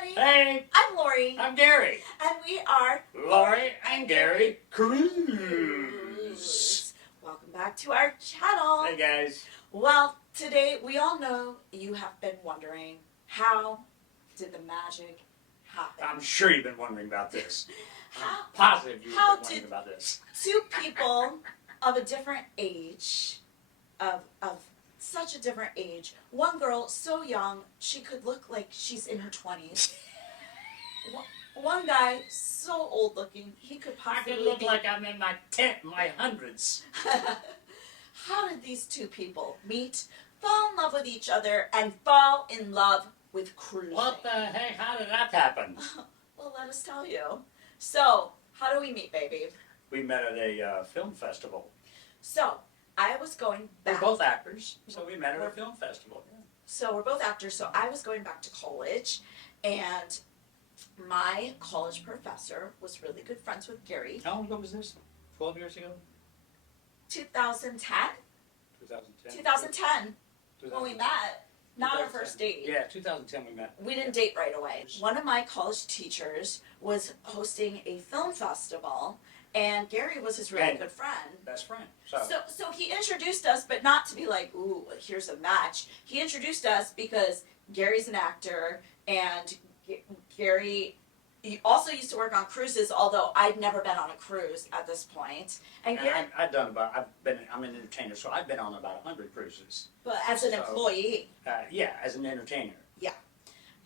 everybody. Hey, I'm Lori. I'm Gary. And we are Lori and Gary Cruise. Welcome back to our channel. Hey guys. Well, today we all know you have been wondering, how did the magic happen? I'm sure you've been wondering about this. I'm How- positive you've how been wondering did- about this. Two people of a different age, of such a different age. One girl so young she could look like she's in her 20s. One guy so old looking he could I possibly could look be. like I'm in my hundreds. How did these two people meet, fall in love with each other, and fall in love with cruising? What the heck? How did that happen? Well, let us tell you. So, how do we meet, baby? We met at a film festival. So, I was going We're back. both actors, so we met at a film festival. So, we're both actors. So, I was going back to college, and my college professor was really good friends with Gary. How long ago was this? 12 years ago? 2010? 2010? 2010, when we met. Not our 2010. first date. Yeah, 2010 we met. We didn't date right away. One of my college teachers was hosting a film festival, and Gary was his really And good friend. Best friend. So he introduced us, but not to be like, ooh, here's a match. He introduced us because Gary's an actor, and Gary he also used to work on cruises, although I'd never been on a cruise at this point. And Gary, I'm an entertainer, so I've been on about 100 cruises. but as an So- employee. Yeah, as an entertainer.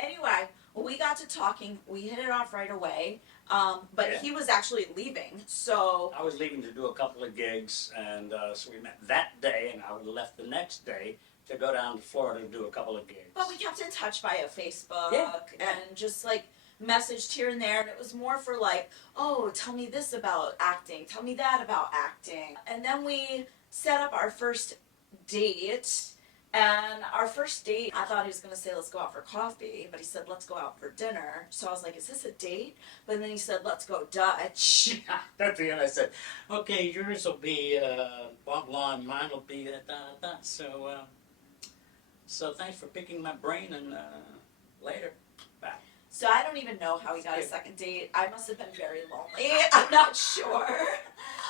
Anyway, we got to talking. We hit it off right away. But Yeah. he was actually leaving, so I was leaving to do a couple of gigs, and so we met that day, and I left the next day to go down to Florida to do a couple of gigs. but we kept in touch via Facebook Yeah. and just like messaged here and there, and it was more for like, oh, tell me this about acting, tell me that about acting. And then we set up our first date. And our first date, I thought he was going to say, let's go out for coffee, but he said, let's go out for dinner. So I was like, is this a date? But then he said, let's go Dutch. At the end, I said, "Okay, yours will be blah blah, and mine will be da da da." So thanks for picking my brain, and later, bye. So I don't even know how he got a second date. I must have been very lonely. I'm not sure.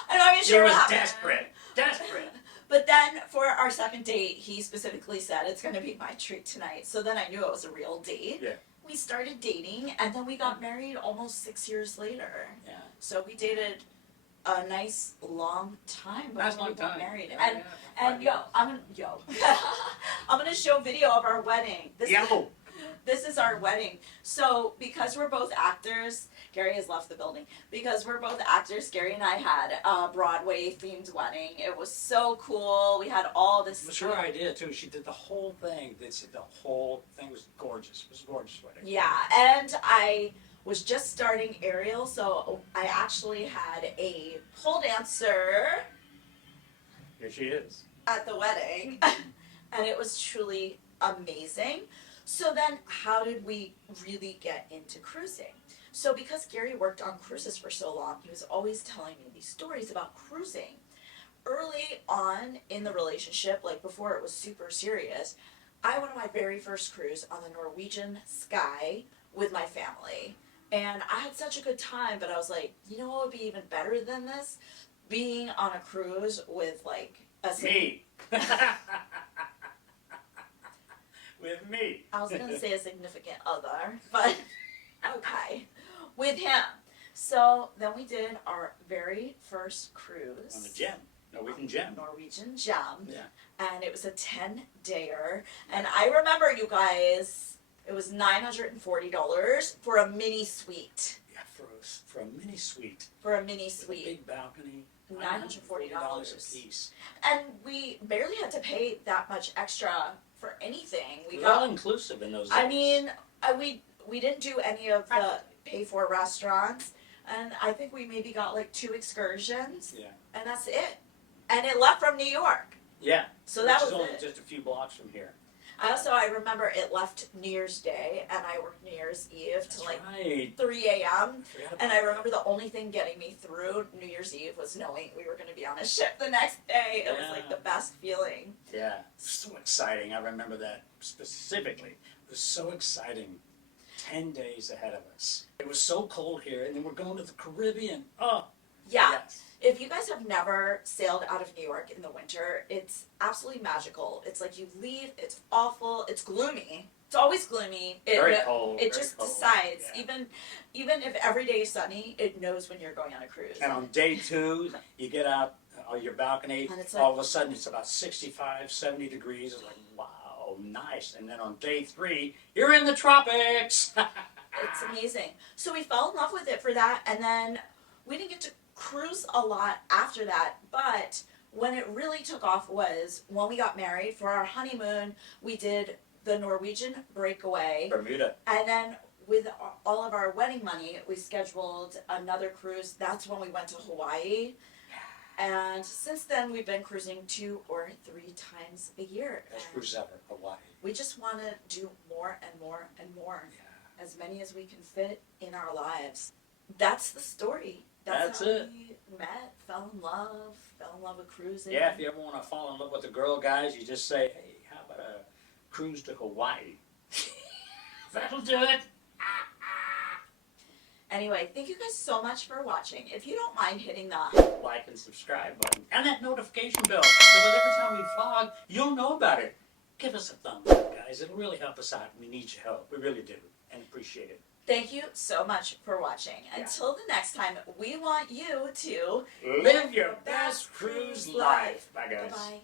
I'm not even She sure was what happened. desperate. But then for our second date, he specifically said, it's going to be my treat tonight. So then I knew it was a real date. Yeah. We started dating, and then we got married almost 6 years later. Yeah. So we dated a nice long time before Nice we long got time. married. Yeah, And yeah. I'm gonna show video of our wedding. This is our wedding. So, because we're both actors, Gary has left the building. Because we're both actors, Gary and I had a Broadway-themed wedding. It was so cool. We had all this. It was her idea too. She did the whole thing. The whole thing was gorgeous. It was a gorgeous wedding. Yeah, and I was just starting aerial, so I actually had a pole dancer Here she is. at the wedding, and it was truly amazing. So then, how did we really get into cruising? So because Gary worked on cruises for so long, he was always telling me these stories about cruising. Early on in the relationship, like before it was super serious, I went on my very first cruise on the Norwegian Sky with my family. And I had such a good time, but I was like, you know what would be even better than this? Being on a cruise with like Me. With me. I was going to say a significant other, but okay, with him. So then we did our very first cruise. On the gem. Norwegian gem. Norwegian Gem. Yeah. And it was a 10-dayer. And I remember, you guys, it was $940 for a mini suite. Yeah, for a mini suite. For a mini With a suite. big balcony. $940 a piece. And we barely had to pay that much extra for anything. It was all inclusive in those days. I mean, we didn't do any of the pay-for restaurants, and I think we maybe got like 2 excursions, Yeah. and that's it. And it left from New York, Yeah. so that Which was is only it. just a few blocks from here. I remember it left New Year's Day, and I worked New Year's Eve That's to like right. 3 a.m. Forgot about And I remember the only thing getting me through New Year's Eve was knowing we were going to be on a ship the next day. It was like the best feeling. Yeah, so exciting. I remember that specifically. It was so exciting 10 days ahead of us. It was so cold here, and then we're going to the Caribbean. Oh, Yeah. yes. If you guys have never sailed out of New York in the winter, it's absolutely magical. It's like you leave, it's awful, it's gloomy. It's always gloomy. Very cold. It very just cold. decides, Yeah. even if every day is sunny, it knows when you're going on a cruise. And on day 2, you get out on your balcony, And it's like, all of a sudden it's about 65, 70 degrees. It's like, wow, nice. And then on day 3, you're in the tropics. It's amazing. So we fell in love with it for that, and then we didn't get to cruise a lot after that, but when it really took off was when we got married. For our honeymoon, we did the Norwegian breakaway, Bermuda. and then with all of our wedding money, we scheduled another cruise. That's when we went to Hawaii. And since then, we've been cruising 2 or 3 times a year. Best And cruise ever, Hawaii. we just want to do more and more and more. Yeah. As many as we can fit in our lives. That's the story. That's how it. we met, fell in love with cruising. Yeah, if you ever want to fall in love with a girl, guys, you just say, hey, how about a cruise to Hawaii? That'll do it. Anyway, thank you guys so much for watching. If you don't mind hitting the Like and subscribe button. And that notification bell. Because every time we vlog, you'll know about it. Give us a thumbs up, guys. It'll really help us out. We need your help. We really do. And appreciate it. Thank you so much for watching. Yeah. Until the next time, we want you to Live your best cruise life. Bye, guys. Bye-bye.